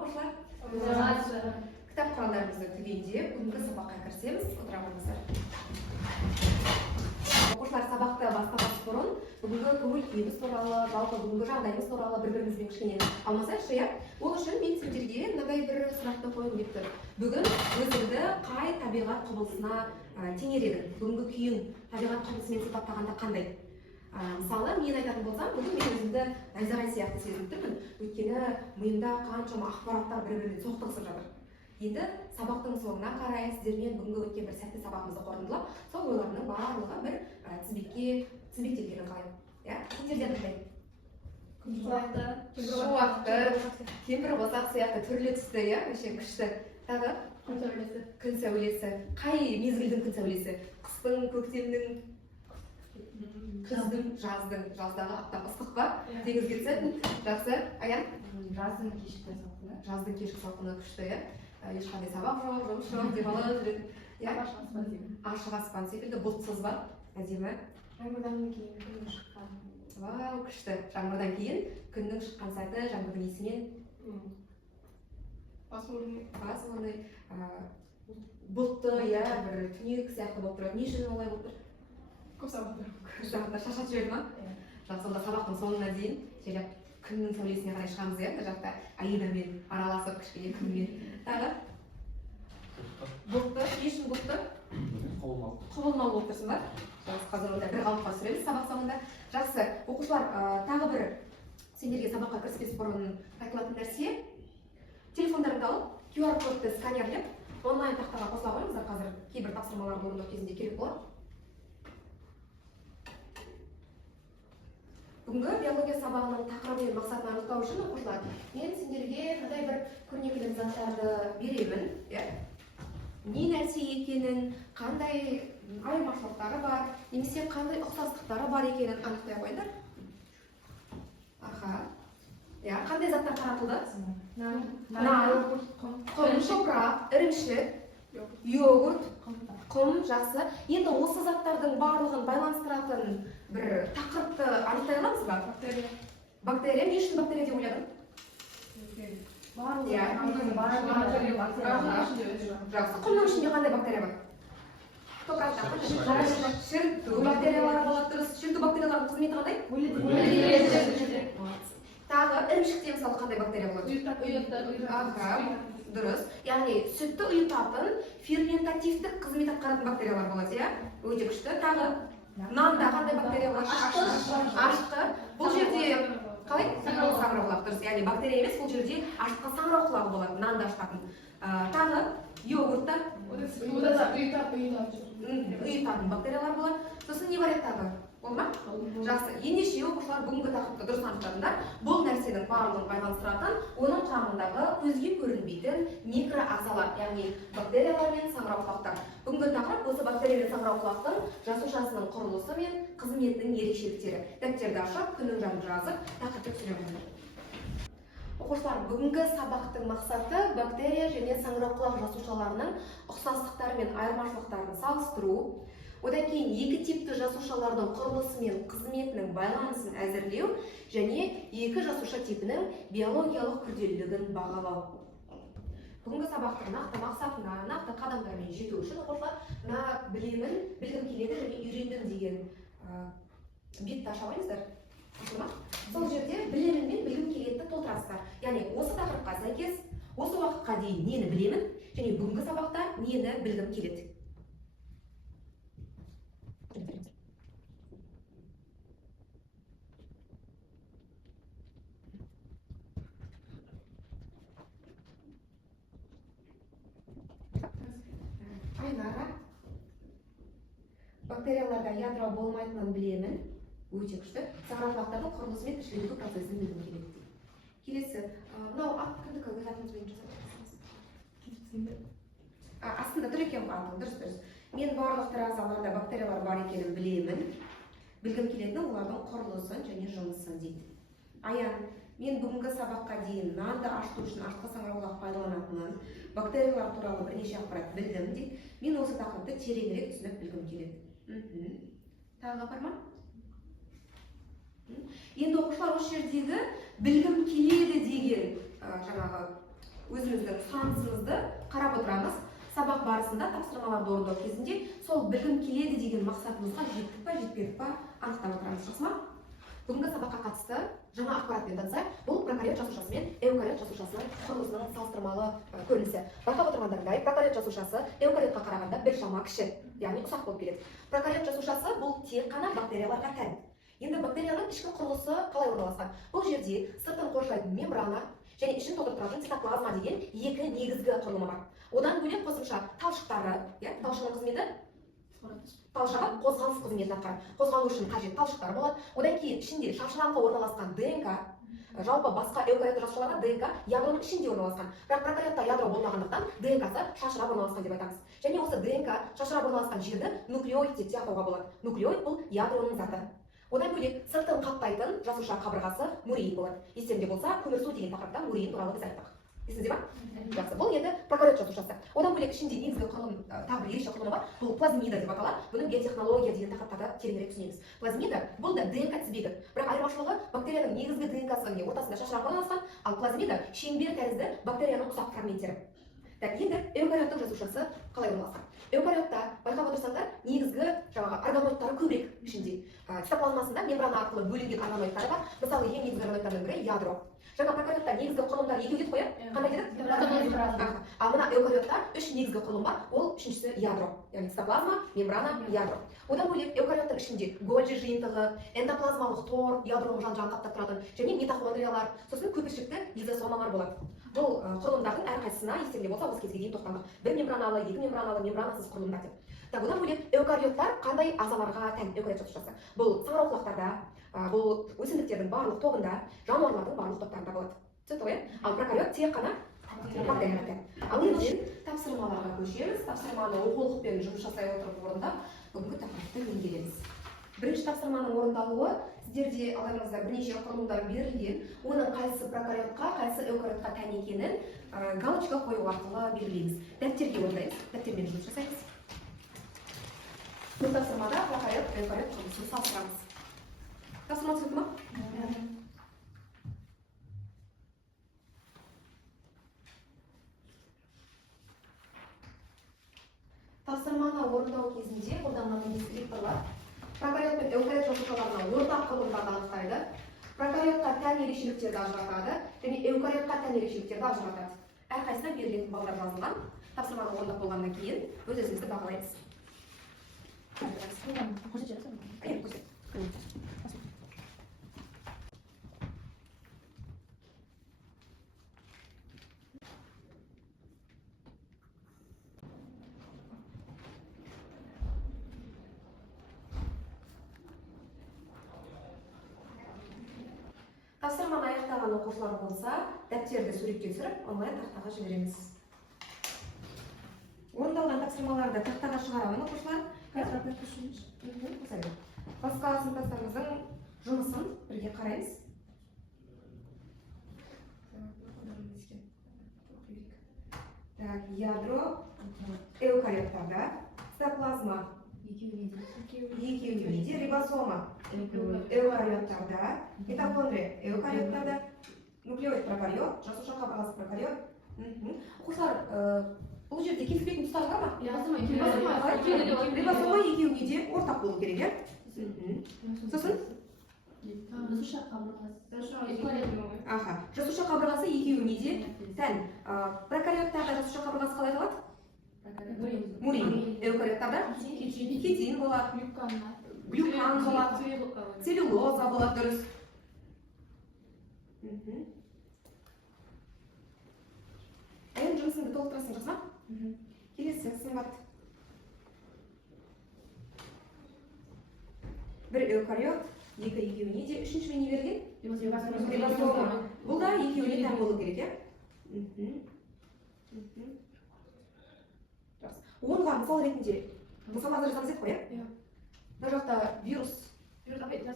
оқушылар? Кітап құралдарымызды түгендеп, бүгінгі сабаққа кірісеміз. Отыра қойыңыздар. Оқушылар, сабақты бастамас бұрын бүгінгі көңіл күйіміз туралы, жалпы бүгінгі жағдайымыз туралы бір-бірімізбен кішкене алмасайықшы, иә? Ол үшін мен сіздерге мынадай бір сұрақты қойғым келіп тұр. Бүгін өзіңді қай табиғат құбылысына теңер едің? Бүгінгі күйің табиғат құбылысымен сипаттағанда қандай? Мысалы, мен айтатын болсам, бүгін мен өзімді найзағай сияқты сезініп тұрмын. Өйткені миымда қаншама ақпараттар бір-бірімен соқтығысып жатыр. Енді сабақтың соңына қарай сіздермен бүгінгі өткен бір сәтті сабағымызды қорытындылап, сол ойлардың барлығы бір тізбектелгенін қалаймын. Иә? Сендерден қандай? Шуақты, кемпірқосақ сияқты түрлі түсті, иә? Өше күшті. Тағы? Күн сәулесі. Қай мезгілдің күн сәулесі? Қыстың, көктемнің, күздің, жаздың, жаздағы аптап ыстық па? Теңіз кетсін. Жақсы. Аян? Жаздың кешкі салқыны. Жаздың кешкі салқыны күшті, иә? Ешқандай сабақ жоқ, жұмыс жоқ, демалып жүретін. Ашық аспан секілді, бұлтсыз ба? Әдемі. Жаңбырдан кейін күннің шыққан. Вау, күшті. Жаңбырдан кейін күннің шыққан сәті, жаңбырдың иісімен Бас орны. Бұлтты, иә, бір түнек сияқты болып тұрады. Не үшін олай болып тұр? Көп сабақтар. Шашат жіберді ма? Жақсы, онда сабақтың соңына дейін жайлап күннің сәулесіне қарай шығамыз, иә? Бұл жақта Аидамен араласып кішкене күнмен. Тағы? Бұлтты. Не үшін бұлтты? Құбылмалы болып тұрсың ба? Қазір онда бір қалыпқа сүреміз сабақ соңында. Жақсы, оқушылар, тағы бір сендерге сабаққа кіріспес бұрын айтылатын нәрсе. Телефондарыңды алып, QR кодты сканерлеп, онлайн тақтаға қосыла қойыңыздар. Қазір кейбір тапсырмаларды орындау кезінде керек болады. Бүгінгі биология сабағының тақырыбы мен мақсатын анықтау үшін оқушылар, мен сендерге мынадай бір көрнекілі заттарды беремін, иә? Не нәрсе екенін, қандай айырмашылықтары бар, немесе қандай ұқсастықтары бар екенін анықтай қойыңдар. Аха. Иә, қандай заттар таратылды? Нан, құм, топырақ, ірімшік, йогурт, құм, жақсы. Енді осы заттардың барлығын байланыстыратын бір тақырыпты анықтай аламыз ба? Бактерия. Не үшін бактерия деп ойладың? Жақсы. Құмның ішінде қандай бактерия бар? Топырақта шірту бактериялары болады, дұрыс. Шірту бактериялардың қызметі қандай? Тағы ірімшікте мысалы қандай бактерия болады? Дұрыс. Яғни сүтті ұйытатын ферментативтік қызмет атқаратын бактериялар болады, иә? Өте күшті. Тағы нанда қандай бактерия болады? Ашқы. Бұл жерде қалай? Саңырауқұлақ, дұрыс. Яғни бактерия емес, бұл жерде ашқы саңырауқұлағы болады, нанды ашытатын. Тағы йогуртта ұйытатын бактериялар болады. Сосын не бар еді тағы? Ол ма? Жақсы. Ендеше оқушылар бүгінгі тақырыпты дұрыс анықтадыңдар. Бұл нәрсенің барлығын байланыстыратын, оның құрамындағы көзге көрінбейтін микроағзалар, яғни бактериялар мен саңырауқұлақтар. Бүгінгі тақырып осы бактерия мен саңырауқұлақтың жасушасының құрылысы мен қызметінің ерекшеліктері. Дәптерді ашып, күннің жанын жазып, тақырыпты түсіреміз. Оқушылар, бүгінгі сабақтың мақсаты бактерия және саңырауқұлақ жасушаларының ұқсастықтары мен айырмашылықтарын салыстыру, одан кейін екі типті жасушалардың құрылысы мен қызметінің байланысын әзірлеу және екі жасуша типінің биологиялық күрделілігін бағалау. Бүгінгі сабақтың нақты мақсатына, нақты қадамдармен жету үшін оқушылар мына білемін, білгім келеді және үйрендім деген бетті аша қойыңыздар. Сол жерде білемін мен білгім келеді толтырасыздар. Яғни осы тақырыпқа сәйкес, осы уақытқа дейін нені білемін және бүгінгі сабақта нені білгім келеді. Айнара. Бактерияларда ядро болмайтынын білемін. Өте күшті. Саңырауқұлақтардың құрылысы мен тіршілігі процесін білгім келеді. Келесі, мынау ат кімдікі өз атыңызбен жасап. Астында тұр екен аты, дұрыс. Мен барлық тірі ағзаларда бактериялар бар екенін білемін. Білгім келеді олардың құрылысын және жұмысын дейді. Аян, мен бүгінгі сабаққа дейін нанды ашыту үшін ашытқы саңырауқұлақ пайдаланатынын, бактериялар туралы бірнеше ақпарат білдім дейді. Мен осы тақырыпты тереңірек түсініп білгім келеді. Тағы бар ма? Енді оқушылар осы жердегі білгім келеді деген жаңағы өзіміздің сұранысымызды қарап отырамыз. Сабақ барысында тапсырмаларды орындау кезінде сол білгім келеді деген мақсатымызға жеттік па, жетпедік па анықтап отырамыз. Жақсы ма? Бүгінгі сабаққа қатысты жаңа ақпаратпен танысайық. Бұл прокариот жасушасы мен эукариот жасушасының құрылысының салыстырмалы көрінісі. Байқап отырғандарыңдай, прокариот жасушасы эукариотқа қарағанда біршама кіші, яғни ұсақ болып келеді. Прокариот жасушасы бұл тек қана бактерияларға тән. Енді бактерияның ішкі құрылысы қалай орналасқан? Бұл жерде сыртын қоршайтын мембрана және ішін толтырып тұратын цитоплазма деген екі негізгі құрылымы бар. Одан бөлек қосымша талшықтары, талшығының қызметі талшығы қозғалыс қызметін атқарады. Қозғалу үшін қажет талшықтар болады. Одан кейін ішінде шашыраңқы орналасқан ДНК, жалпы басқа эукариот жасушаларда ДНК ядроның ішінде орналасқан. Бірақ прокариотта ядро болмағандықтан ДНК-сы шашырап орналасқан деп айтамыз. Және осы ДНК шашырап орналасқан жерді нуклеоид деп те атауға болады. Нуклеоид бұл ядроның заты. Одан бөлек сыртын қаптайтын жасуша қабырғасы муреин болады. Естеріңде болса, көмірсу деген тақырыпта муреин туралы біз айттық. Есіңізде ма? Жақсы. Бұл енді прокариот жасушасы. Одан бөлек ішінде негізгі құрылым, тағы бір ерекше құрылымы бар. Бұл плазмида деп аталады. Бұны биотехнология деген тақырыптарда тереңірек түсінеміз. Плазмида бұл да ДНК тізбегі. Бірақ айырмашылығы бактерияның негізгі ДНК-сы ортасында шашырап орналасқан, ал плазмида шеңбер тәрізді бактерияның ұсақ фрагменттері. Енді эукариоттың жасушасы қалай орналасқан? Эукариотта байқап отырсаңдар, негізгі органоидтары көбірек ішінде. Цитоплазмасында мембрана арқылы бөлінген органоидтары бар. Мысалы, ең негізгі органоидтардың бірі ядро. Жаңа прокариотта негізгі құрылымдар екеу дедік қой, қандай дедік? Ал мына эукариотта үш негізгі құрылым бар. Ол үшіншісі ядро, яғни цитоплазма, мембрана, ядро. Одан бөлек эукариоттың ішінде Golgi жиынтығы, эндоплазмалық тор, ядроның жан-жағын қаптап тұратын және митохондриялар, сосын көпіршікті лизосомалар болады. Бұл құрылымдардың әрқайсысына естеріңде болса осы кезге дейін тоқталдық. Бір мембраналы, екі мембраналы, мембранасыз құрылымдар деп. Одан бөлек эукариоттар қандай ағзаларға тән эукариот жасушасы? Бұл саңырауқұлақтарда, бұл өсімдіктердің барлық тобында, жануарлардың барлық топтарында болады. Түсінікті ғой? Ал прокариот тек қана бактерияларға тән. Ал енді тапсырмаларға көшеміз. Тапсырманы оқулықпен жұмыс жасай отырып орындап, бүгінгі тақырыпты меңгереміз. Бірінші тапсырманың орындалуы сіздерде алдарыңызда бірнеше құрылымдар берілген. Оның қайсы прокариотқа, қайсы эукариотқа тән екенін галочка қою арқылы белгілейміз. Дәптерге орындаймыз, дәптермен жұмыс жасаймыз. Бұл тапсырмада прокариот, эукариот құрылысын салыстырамыз. Тапсырма түсінікті ма? Тапсырманы орындау кезінде қолданылатын дискрипторлар прокариот пен эукариот жасушаларына ортақ құрылымдарды анықтайды, прокариотқа тән ерекшеліктерді ажыратады және эукариотқа тән ерекшеліктерді ажыратады. Әрқайсысына берілетін балдар жазылған. Тапсырманы орындап болғаннан кейін өз-өзімізді бағалаймыз. Тапсырманы аяқтаған оқушылар болса, дәптерді суретке түсіріп, онлайн тақтаға жібереміз. Орындалған тапсырмаларды тақтаға шығарамын оқушылар. Басқа сыныптастарымыздың жұмысын бірге қараймыз. Ядро эукариоттарда, цитоплазма екеуінде, рибосома эукариоттарда, митохондрия эукариоттарда, нуклеоид прокариот, жасуша қабырғасы прокариот. Оқушылар, бұл жерде келіспейтін тұстар бар ма? Рибосома екеуіне де ортақ болу керек, сосын? Жасуша қабырғасы. Жасуша қабырғасы екеуіне де тән. Прокариоттарда жасуша қабырғасы қалай қалады? Мурин. Эукариоттарда хитин болады, глюкан болады, целлюлоза болады, дұрыс. Әйін жұмысыңды толықтырасың, жақсы ма? Келесі сымбат. Бір эукариот, екеуіне де, үшіншіме не берген? Рибосома. Бұл да екеуіне тән болу керек, Онға мысал ретінде, мысаларды жасамыз еді қой, Бұл жақта вирус. Эукариот.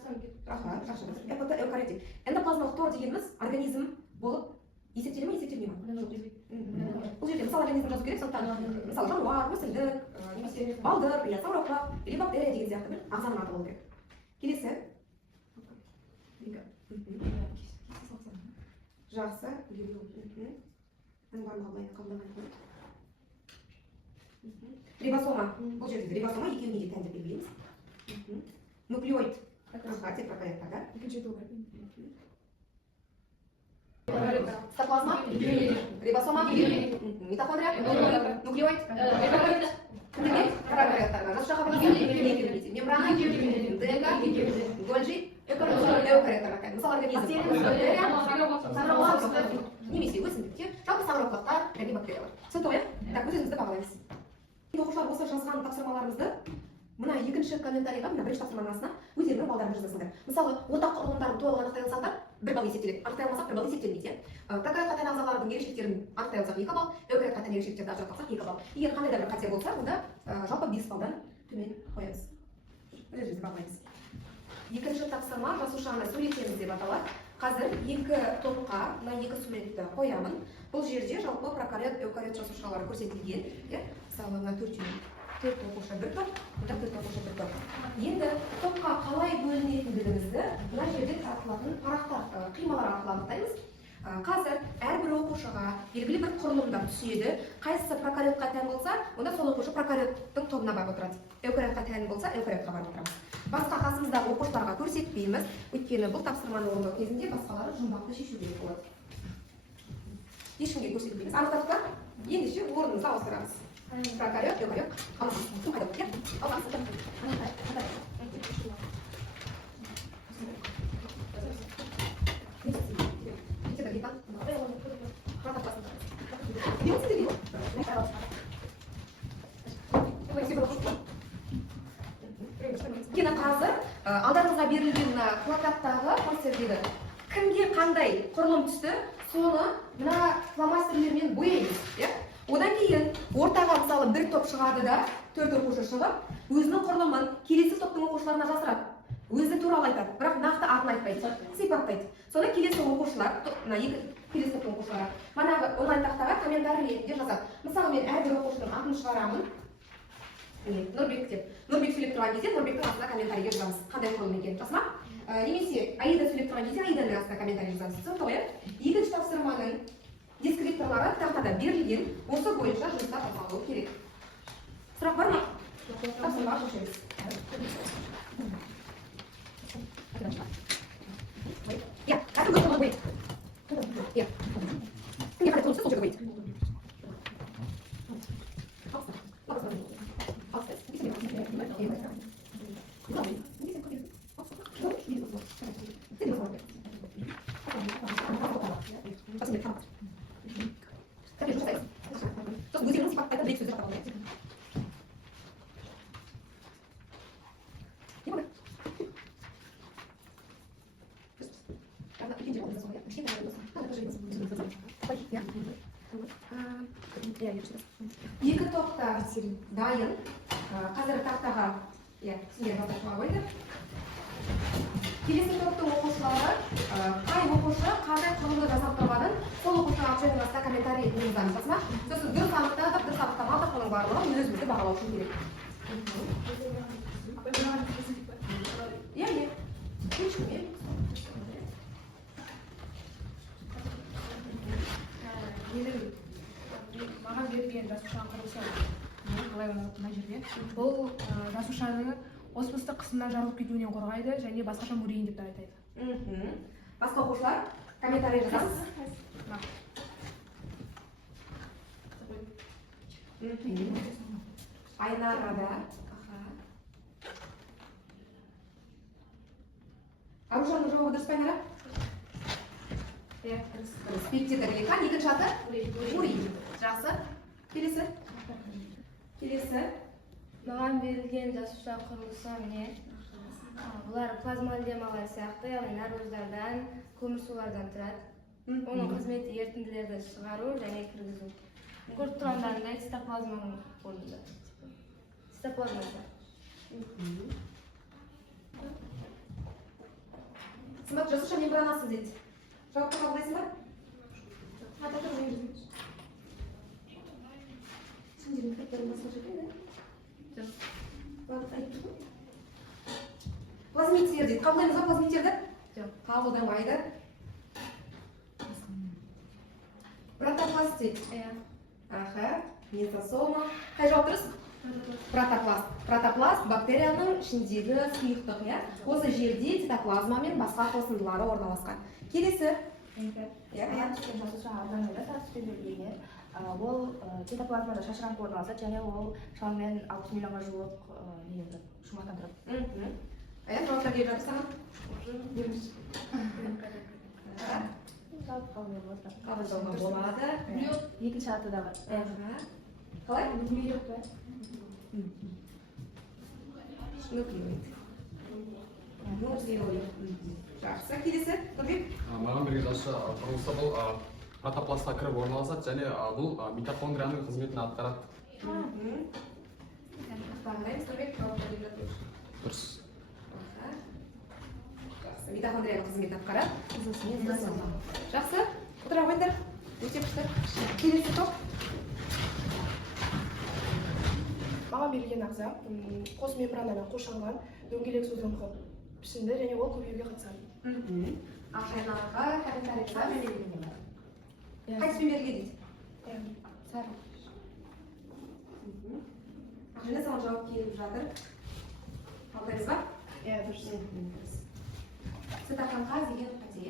Эндоплазмалық тор дегеніміз организм болып есептеле ме, есептелмей ме? Бұл жерде мысал организм жазу керек, сондықтан мысалы жануар, өсімдік, немесе балдыр, саңырауқұлақ, или бактерия деген сияқты бір ағзаның аты болу керек. Келесі. Жақсы. Рибосома. Бұл жерде рибосома екеуіне де тән деп белгілейміз. Нуклеоид. Тек прокарyoттарда. Цитоплазма. Рибосома. Митохондрия. Нуклеоид. Прокарyoттарда. Осы жаққа барасыз. Мембрана. ДНК. Гольжи. Эукарyoттарға. Мысалы организм. Немесе өсімдіктер, жалпы саңырауқұлақтар және бактериялар. Түсінікті ғой? Так, өзімізді бағалаймыз. Оқушылар осы жазған тапсырмаларымызды мына екінші комментарийға, мына бірінші тапсырманың астына өздерінің балдарына жазасыңдар. Мысалы, ортақ құрылымдарын толық анықтай алсаңдар, 1 балл есептеледі. Анықтай алмасақ 1 балл есептелмейді. Прокаротқа тән ағзалардың ерекшеліктерін анықтай алсақ 2 балл, эукариотқа тән ерекшеліктерді ажырата алсақ 2 балл. Егер қандай да бір қате болса, онда жалпы 5 баллдан төмен қоямыз. Өзімізді бағалаймыз. Екінші тапсырма жасушаны суретеміз деп аталады. Қазір екі топқа мына екі суретті қоямын. Бұл жерде жалпы прокариот, эукариот жасушалары көрсетілген. Мысалы, мына 4 оқушы бір топ, мына 4 оқушы бір топ. Енді топқа қалай бөлінетіндігімізді мына жерде таратылатын парақтар, қималар арқылы анықтаймыз. Қазір әрбір оқушыға белгілі бір құрылымдар түседі. Қайсысы прокариотқа тән болса, онда сол оқушы прокариоттың тобына барып отырады. Эукариотқа тән болса, эукариотқа барып отырамыз. Басқа қасымыздағы оқушыларға көрсетпейміз, өйткені бұл тапсырманы орындау кезінде басқалары жұмбақты шешу керек болады. Ешкімге көрсетпейміз. Анықтадық па? Ендеше орнымызды ауыстырамыз. Прокариот, эукариот, аламыз. Кім қайда? Аламыз. Қазір алдарыңызға берілген плакаттағы постердегі кімге қандай құрылым түсті, соны мына фломастерлермен бояймыз. Одан кейін ортаға мысалы бір топ шығады да, 4 оқушы шығып, өзінің құрылымын келесі топтың оқушыларына жасырады. Өзі туралы айтады, бірақ нақты атын айтпайды, сипаттайды. Соны келесі оқушылар, келесі топтың оқушылары, манағы онлайн тақтаға комментарий ретінде жазады. Мысалы, мен әрбір оқушының атын шығарамын. Нұрбек деп. Нұрбек сөйлеп тұрған кезде Нұрбектің астына комментарийге жазамыз. Қандай құрылым екенін жасыма. Немесе Аида сөйлеп тұрған кезде Аиданың астына комментарий жазамыз. Түсінікті ғой? Екінші тапсырманың дескрипторлары тақтада берілген, осы бойынша жұмыстар жасалуы керек. Сұрақ бар ма? Тапсырмаға көшеміз. Я, әкім көшіп қойды. Я. Кімге қарай тұрмысы сол жерге қойды. Екі топта дайын. Қазір тақтаға сіздер басташыға қойды. Келесі топтың оқушылары қай оқушы қандай құрылымды жасап тұрғанын сол оқушыға ақшаның астына комментарий етіп жазамыз. Сосын дұрыс анықтадық, дұрыс анықтамадық, оның барлығын өзімізді бағалау үшін керек. Иә. Маған берілген жасушаның құрылысы қалай мына жерде. Бұл жасушаны осмостық қысымнан жарылып кетуінен қорғайды және басқаша мурейін деп атайды. Басқа оқушылар комментарий жазасыз. Айнарада. Аружанның жауабы дұрыс па, Айнара? Пептиді гликан, екінші аты? Урин. Жақсы. Келесі. Маған берілген жасуша құрылысы міне. Бұлар плазмолемалар сияқты, яғни наркоздардан, көмірсулардан тұрады. Оның қызметі ерітінділерді шығару және кіргізу. Көріп тұрғандарындай цитоплазманың орнында. Цитоплазмасы. Сымбат, жасуша мембранасы дейді. Жауапты қабылдайсың ба? Плазмиттер дейді. Қабылдаймыз ба плазмиттерді? Қабылдамайды. Протоплазма жақсы дейді. Иә. Аха, метасома. Қай жауап дұрыс? Протопласт. Протопласт бактерияның ішіндегі сұйықтық, иә. Осы жерде цитоплазма мен басқа қосындылары орналасқан. Келесі. жасуша организмда тартыспен берілген. Ол цитоплазмада шашыраңқы орналасады және ол шамамен 60 миллионға жуық шумақтан тұрады. Аят жауаптар келіп жатыр саған? Қабылдауға болады. Екінші атыдағы. Қалай? Нуклеид. Нуклеоид. Жақсы, келесі. Нұрбек? Маған берген жасуша құрылысы бұл протопластқа кіріп орналасады және бұл митохондрияның қызметін атқарады. Бағдаймыз, Нұрбек, жауаптар келіп жатыр. Дұрыс. Митохондрияның қызметін атқарады. Жақсы, отыра қойыңдар. Өте күшті. Келесі топ. Маған берілген ағза қос мембранамен қоршалған дөңгелек созылыңқы пішінді және ол көбеюге қатысады. Ақшайнаға, капитализға қайтыспен берілген дейді? Сары. Ақшайна саған жауап келіп жатыр. Қабылдаймыз ба? Иә, дұрыс. Цитоқанға деген қате.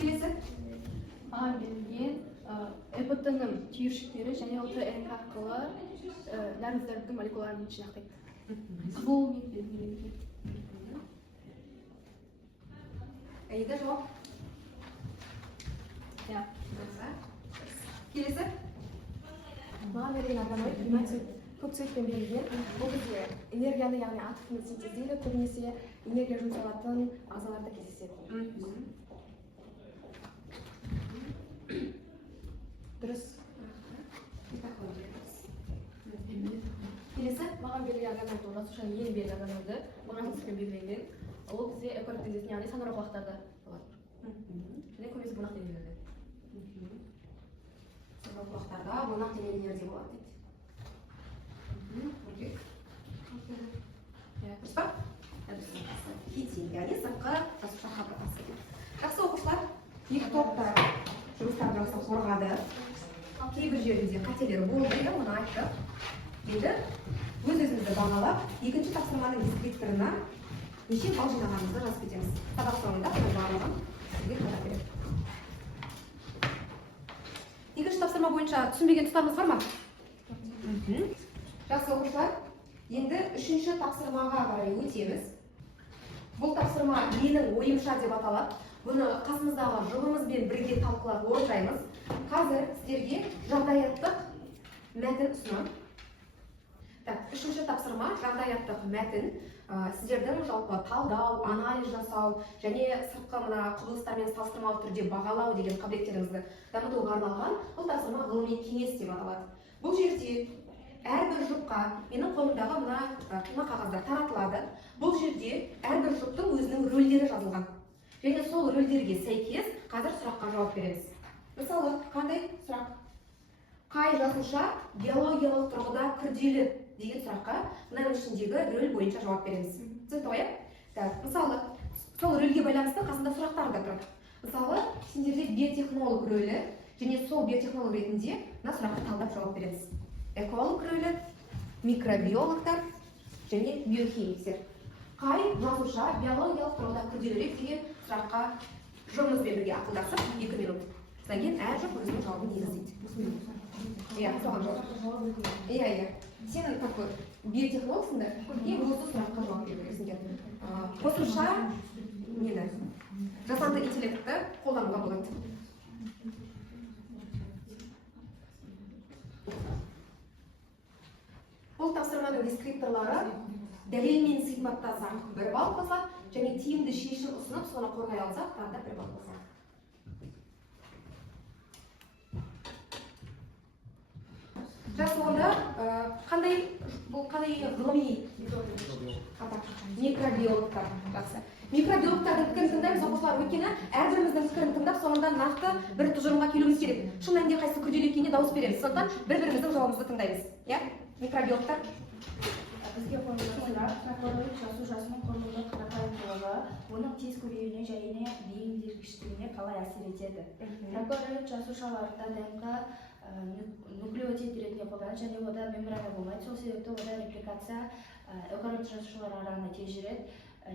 Келесі. Маған берілген эпотоным түйіршіктері және ол ТНК арқылы нәрвіздердің молекулаларын жинақтайды. Бұл мен берілген. Әйелді жауап? Иә. Келесі. Маған берілген органоид көк цветпен берілген. Бұл бізде энергияны, яғни атомды синтездейді, көбінесе энергия жұмсалатын ағзаларда кездеседі. Дұрыс. Келесі. Маған берілген органоид ол жасушаның ең белгілі органоиды. Маған цветпен белгіленген. Ол бізде экоректезесін, яғни санаулы уақыттарда болады. Және көбінесе бунақ денелерде. Санаулы уақыттарда бунақ денелерде болады дейді. Дұрыс па? Хитин, яғни сыртқы жасуша қабырғасы дейді. Жақсы оқушылар, екі топта жұмыстарын жақсы қорғады. Кейбір жерінде қателер болды, оны айттық. Енді өз-өзімізді бағалап, екінші тапсырманың дискрипторына неше балл жинағанымызды жазып кетеміз. Сабақ соңында бұны барлығын сізге қарап береді. Екінші тапсырма бойынша түсінбеген тұстарыңыз бар ма? Жақсы оқушылар, енді үшінші тапсырмаға қарай өтеміз. Бұл тапсырма менің ойымша деп аталады. Бұны қасымыздағы жұбымызбен бірге талқылап орындаймыз. Қазір сіздерге жағдаяттық мәтін ұсынамын. Үшінші тапсырма жағдаяттық мәтін. Сіздердің жалпы талдау, анализ жасау және сыртқы құбылыстармен салыстырмалы түрде бағалау деген қабілеттеріңізді дамытуға арналған бұл тапсырма ғылыми кеңес деп аталады. Бұл жерде әрбір жұпқа менің қолымдағы қима қағаздар таратылады. Бұл жерде әрбір жұптың өзінің рөлдері жазылған. Және сол рөлдерге сәйкес қазір сұраққа жауап береміз. Мысалы, қандай сұрақ? Қай жасуша биологиялық тұрғыда күрделі деген сұраққа мынаның ішіндегі рөл бойынша жауап береміз. Түсінікті ғой? Мысалы, сол рөлге байланысты қасында сұрақтар да тұрады. Мысалы, сендерде биотехнолог рөлі және сол биотехнолог ретінде мына сұрақты талдап жауап береміз. Эколог рөлі, микробиологтар және биохимиктер. Қай жасуша биологиялық тұрғыда күрделірек деген сұраққа жұбымызбен бірге ақылдасып 2 минут. Содан кейін әр жұп өзінің жауабын негіздейді. Иә, соған жауап. Иә. Сен такой биотехнологсың да, и осы сұраққа жауап беру керексіңдер. Қосымша нені? Жасанды интеллектті қолдануға болады. Бұл тапсырманың дескрипторлары дәлелмен сипаттасақ 1 балл қосылады, және тиімді шешім ұсынып, соны қорғай алсақ, тағы да 1 балл қосылады. Жақсы, онда қандай ғылыми микробиологтар. Жақсы. Микробиологтардың пікірін тыңдаймыз, оқушылар, өйткені әрбіріміздің пікірін тыңдап, соңында нақты бір тұжырымға келуіміз керек. Шын мәнінде қайсы күрделі екеніне дауыс береміз. Сондықтан бір-біріміздің жауабымызды тыңдаймыз. Иә? Микробиологтар. Бізге қойылған прокурорлық жасушасының құрылымдық қарапайымдылығы, оның тез көбеюіне және бейімдегіштігіне қалай әсер етеді. Прокурорлық жасушаларда ДНК нуклеотид ретінде қолданады және ода мембрана болмайды. Сол себепті ода репликация эукариот жасушалар арасында тез жүреді.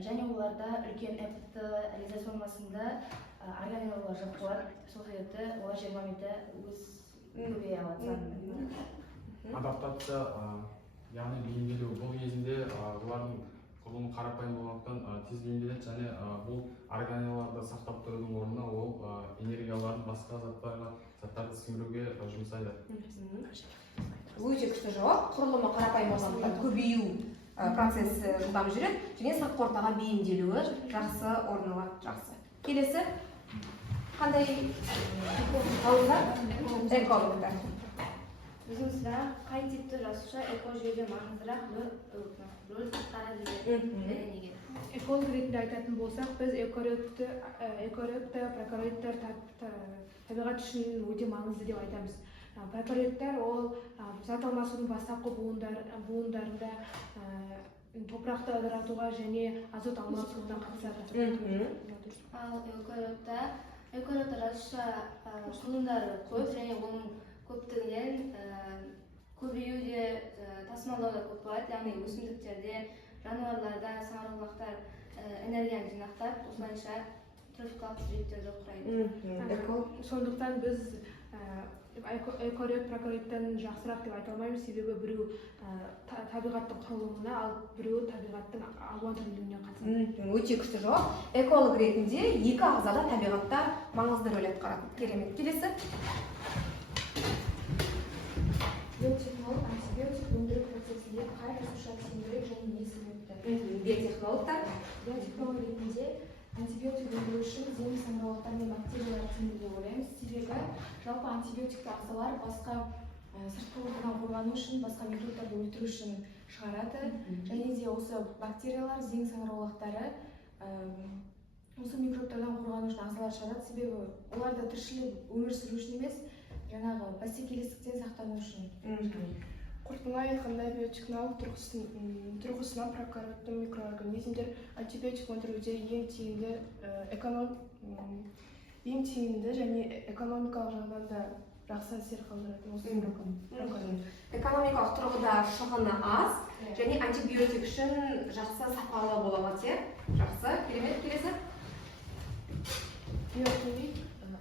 Және оларда үлкен эпті лизосомасында органеллалар жоқ болады. Сол себепті олар 20 минутта өз көбейе алады. Адаптация, яғни бейімделу бұл кезінде олардың құрылымы қарапайым болғандықтан тез бейімделеді және бұл органеллаларды сақтап тұрудың орнына ол энергияларын басқа заттарды сіңіруге жұмсайды. Өте күшті жауап. Құрылымы қарапайым болғандықтан көбею процесі жылдам жүреді және сыртқы ортаға бейімделуі жақсы орын алады. Жақсы. Келесі қандай ғалымдар? Экологтар. Біздің сұрақ, қай типті жасуша экожүйеде маңыздырақ рөл атқарады деген неге? Эколог ретінде айтатын болсақ, біз эукариоттар, прокариоттар табиғат үшін өте маңызды деп айтамыз. Прокариоттар ол зат алмасудың бастапқы буындарында топырақты ыдыратуға және азот алмасуына қатысады. Ал эукариоттар жасуша құрылымдары көп және оның көптігінен көбеюде тасымалдауда көп болады. Яғни өсімдіктерде, жануарларда, саңырауқұлақтар энергияны жинақтап, осылайша трофикалық тіректерді құрайды. Сондықтан біз эукариот прокариоттан жақсырақ деп айта алмаймыз, себебі біреу табиғаттың құрылымына, ал біреу табиғаттың алуан түрлілігіне қатысады. Өте күшті жауап. Эколог ретінде екі ағзада табиғатта маңызды рөл атқарады. Керемет. Келесі. Биотехнолог антибиотик өндіру процесінде қай жасуша тиімдірек және не себепті? Биотехнологтар. Биотехнолог ретінде антибиотик өндіру үшін зеңгі саңырауқұлақтар мен бактериялар тиімді деп ойлаймыз. Себебі жалпы антибиотикті ағзалар басқа сыртқы ортадан қорғану үшін, басқа микробтарды өлтіру үшін шығарады. Және де осы бактериялар, зеңгі саңырауқұлақтары осы микробтардан қорғану үшін ағзалар шығарады. Себебі оларда тіршілік өмір сүру үшін емес, жаңағы бәсекелестіктен сақтану үшін. Қорытындылай айтқанда, биотехнолог тұрғысынан прокариотты микроорганизмдер антибиотик өндіруде ең тиімді және экономикалық жағынан да жақсы әсер қалдыратын осы Экономикалық тұрғыда шығыны аз және антибиотик үшін жақсы сапалы бола алады. Жақсы. Керемет. Келесі. Биохимик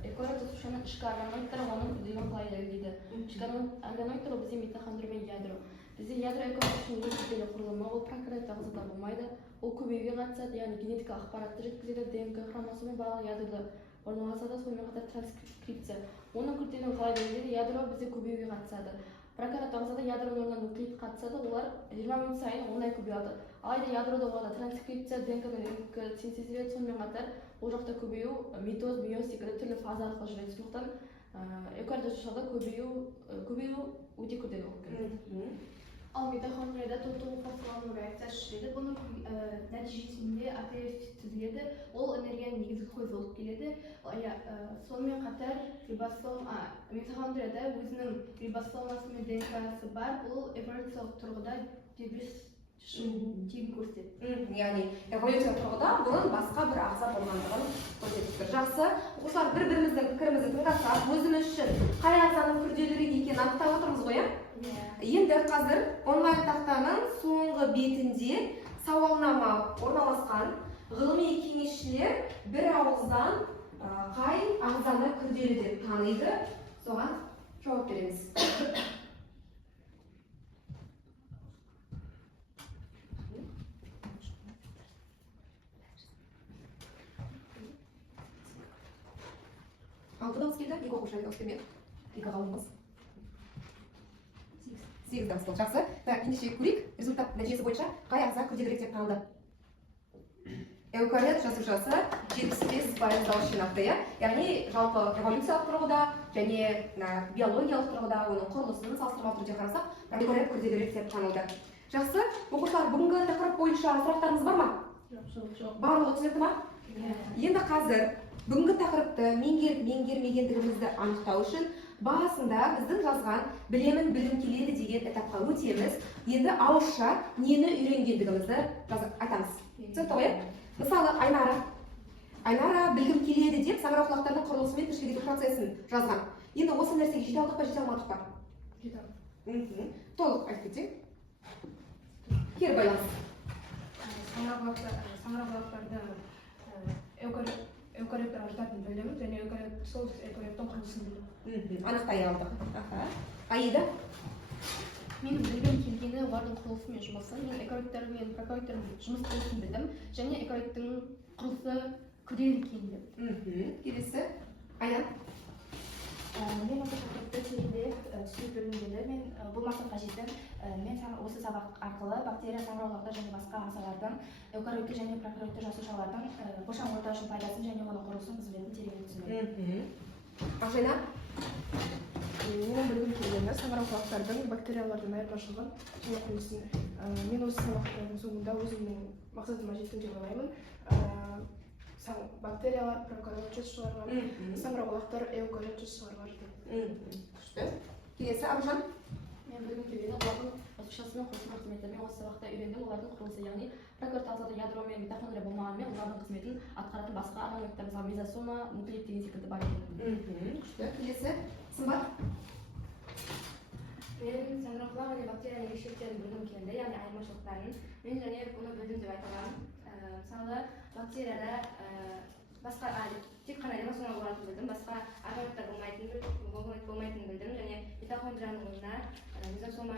эукариот жасушаның ішкі органоидтары оның күрделігін қалай дәлелдейді? Ішкі органоидтар ол бізде митохондрия мен ядро. Бізде ядро эукариот үшін ең күрделі құрылымы, ол прокариот ағзада болмайды. Ол көбеюге қатысады, яғни генетикалық ақпаратты жеткізеді, ДНК хромосомен барлық ядрода орналасады, сонымен қатар транскрипция. Оның күрделігін қалай дәлелдейді? Ядро бізде көбеюге қатысады. Прокариот ағзада ядроның орнына нуклеид қатысады, олар 20 минут сайын оңай көбейеді. Алайда ядрода оларда транскрипция, ДНК мен РНК синтезделеді, сонымен қатар ол жақта көбею митоз, мейоз секілді түрлі фаза арқылы жүреді. Сондықтан эукариот жасушада көбею өте күрделі болып келеді. Ал митохондрияда тотығу фосфорлану реакциясы жүреді. Бұның нәтижесінде АТФ түзіледі. Ол энергияның негізгі көзі болып келеді. Сонымен қатар митохондрияда өзінің рибосомасы мен ДНК-сы бар. Бұл эволюциялық тұрғыда дебрис тегін көрсетеді. Яғни эволюциялық тұрғыда бұның басқа бір ағза болғандығын көрсетіп тұр. Жақсы. Оқушылар бір-біріміздің пікірімізді тыңдасақ, өзіміз үшін қай ағзаның күрделірек екенін анықтап отырмыз ғой, иә? Енді қазір онлайн тақтаның соңғы бетінде сауалнама орналасқан. Ғылыми кеңесшілер бір ауыздан қай ағзаны күрделі деп таниды, соған жауап береміз. Алты дауыс келді, екі оқушы дауыс келмеді. Екі ғалымыз. 8 дауыс болды. Жақсы. Ендеше көрейік, результат нәтижесі бойынша қай ағза күрделірек деп танылды? Эукариот жасушасы 75% дауыс жинапты, иә? Яғни жалпы эволюциялық тұрғыда және биологиялық тұрғыда оның құрылысын салыстырмалы түрде қарасақ, эукариот күрделірек деп танылды. Жақсы. Оқушылар, бүгінгі тақырып бойынша сұрақтарыңыз бар ма? Жоқ. Барлығы түсінікті ма? Енді қазір бүгінгі тақырыпты меңгермегендігімізді анықтау үшін басында біздің жазған білемін, білгім келеді деген этапқа өтеміз. Енді ауызша нені үйренгендігімізді айтамыз. Түсінікті ғой? Мысалы, Айнара білгім келеді деп саңырауқұлақтардың құрылысы мен тіршілік ету процесін жазған. енді осы нәрсеге жете алдық па жете алмадық па? Жете алдық. Толық айтып кетсең. Кері байланыс. Саңырауқұлақтарды эукариоттарға жататын білдім және сол эукариоттың құрылысын білдім. Анықтай алдық. Аида? Мен білгім келгені олардың құрылысы мен жұмысы. Мен экориоттар мен прокориоттардың жұмыс құрылысын білдім. Және экориоттың құрылысы күрделі екенін. Келесі. Аян? Мен осы тақырыпты тереңірек түсініп білгім келді. Мен бұл мақсатқа жеттім. Мен осы сабақ арқылы бактерия, саңырауқұлақтар және басқа ағзалардың эукариотты және прокариотты жасушалардың қоршаған орта үшін пайдасын және оның құрылысын қызметін тереңірек түсіндім. Ақжайна? Менің білгім келгені саңырауқұлақтардың бактериялардан айырмашылығын және құрылысын. Мен осы сабақтардың соңында өзімнің мақсатыма жеттім деп ойлаймын. Бактериялар прокариот жасушаларға, саңырауқұлақтар эукариот жасушаларға жатады. Күшті. Келесі Аружан? Мен білгім келгені олардың жасушасы мен құрылысының қызметтерін осы сабақта үйрендім. Олардың құрылысы, яғни прокариот ағзада ядро мен митохондрия болмағанымен олардың қызметін атқаратын басқа органеліктер, мысалы мезосома, нуклеид деген секілді бар екенін. Күшті. Келесі Сымбат? Мен саңырауқұлақ және бактерияның ерекшеліктерін білгім келді, яғни айырмашылықтарын. Мен және бұны білдім деп айта аламын. Мысалы, бактерияда басқа тек қана рибосома болатынын білдім, басқа органеліктер болмайтынын білдім және митохондрияның орнына мезосома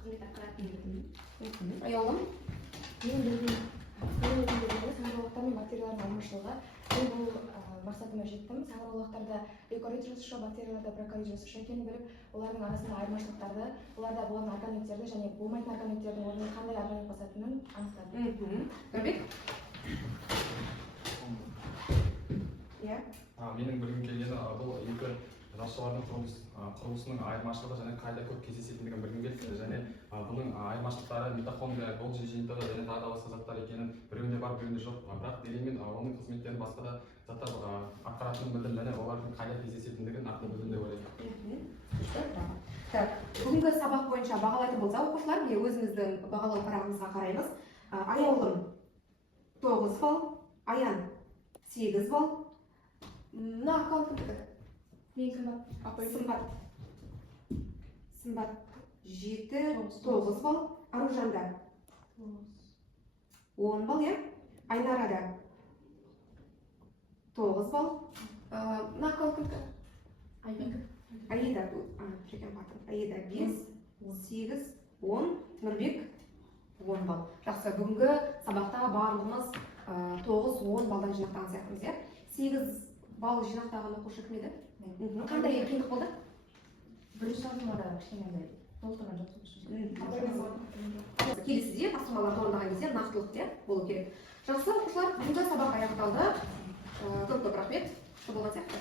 қызмет атқаратынын білдім. Аяулым? Мен білгім келгені саңырауқұлақтар мен бактериялардың айырмашылығы. Мен бұл мақсатыма жеттім. Саңырауқұлақтарда эукариот жасуша, бактерияларда прокариот жасуша екенін біліп, олардың арасында айырмашылықтарды, оларда болатын органеліктерді және болмайтын органеліктердің орнына қандай органелік басатынын анықтадым. Нұрбек? Иә? Менің білгім келгені бұл екі жасушалардың құрылысының айырмашылығы және қайда көп кездесетіндігін білгім келді және бұның айырмашылықтары митохондрия, голжи жиынтығы және тағы да басқа заттар екенін біреуінде бар, біреуінде жоқ. Бірақ дегенмен оның қызметтерін басқа да заттар атқаратынын білдім және олардың қайда кездесетіндігін нақты білдім деп ойлаймын. Так, бүгінгі сабақ бойынша бағалайтын болса оқушылар, міне өзіміздің бағалау парағымызға қараймыз. Аяулым 9 балл, Аян 8 балл. Мына аккаунт кімдікі? Мен Сымбат 7-9 балл, Аружанда 10 балл, иә? Айнарада 9 балл. Мына аккаунт кімдікі? Аида 5, 8, 10, Нұрбек 10 балл. Жақсы, бүгінгі сабақта барлығымыз 9-10 балдан жинақтаған сияқтымыз, иә? 8 балл жинақтаған оқушы кім еді? Қандай қиындық болды? бірінші сабағымда кішкене толықтырған жоқпын. Келесіде тапсырмаларды орындаған кезде нақтылық болу керек. Жақсы оқушылар, бүгінгі сабақ аяқталды. Көп рахмет. Болған сияқты.